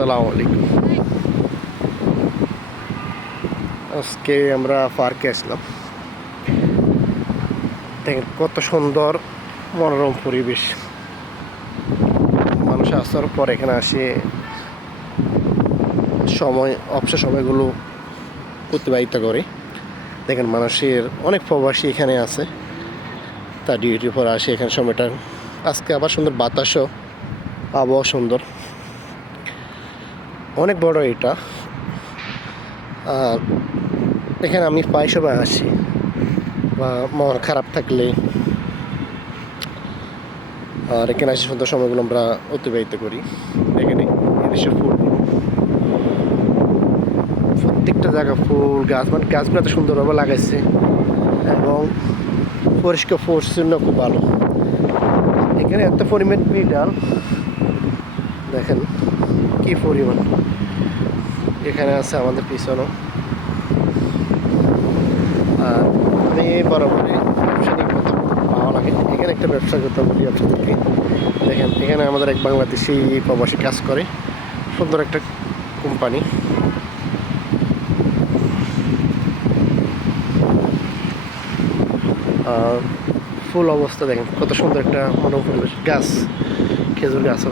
আসসালামু আলাইকুম। আজকে আমরা পার্কে আসলাম। দেখেন কত সুন্দর মনোরম পরিবেশ। মানুষ আসার পর এখানে আসে অবসর সময়গুলো অতিবাহিত করে। দেখেন মানুষের অনেক প্রবাসী এখানে আছে, তার ডিউটির পর আসে এখানে সময়টা। আজকে আবার সুন্দর বাতাসও, আবহাওয়া সুন্দর, অনেক বড় এটা। আর এখানে আমি প্রায় সময় আসি, বা মন খারাপ থাকলে আর এখানে আসে সুন্দর সময়গুলো আমরা অতিবাহিত করি। এখানে এদেশের ফুলগুলো, প্রত্যেকটা জায়গা ফুল গাছ, মানে গাছগুলো এত সুন্দরভাবে লাগাইছে এবং পরিষ্কার পরিচ্ছন্ন, খুব ভালো। এখানে এত পরিমাণ বিড়াল, দেখেন কি পরিমাণ। এখানে আছে আমাদের পিছনেও। আর আমি বরাবরই ব্যবসা নিয়ে কথা ভালো লাগে। এখানে একটা ব্যবসা করতে বলি আপনাদেরকে। দেখেন এখানে আমাদের এক বাংলাদেশি প্রবাসী কাজ করে, সুন্দর একটা কোম্পানি। ফুল অবস্থা দেখেন কত সুন্দর একটা মনোরম পরিবেশ। গাছ, খেজুর গাছ,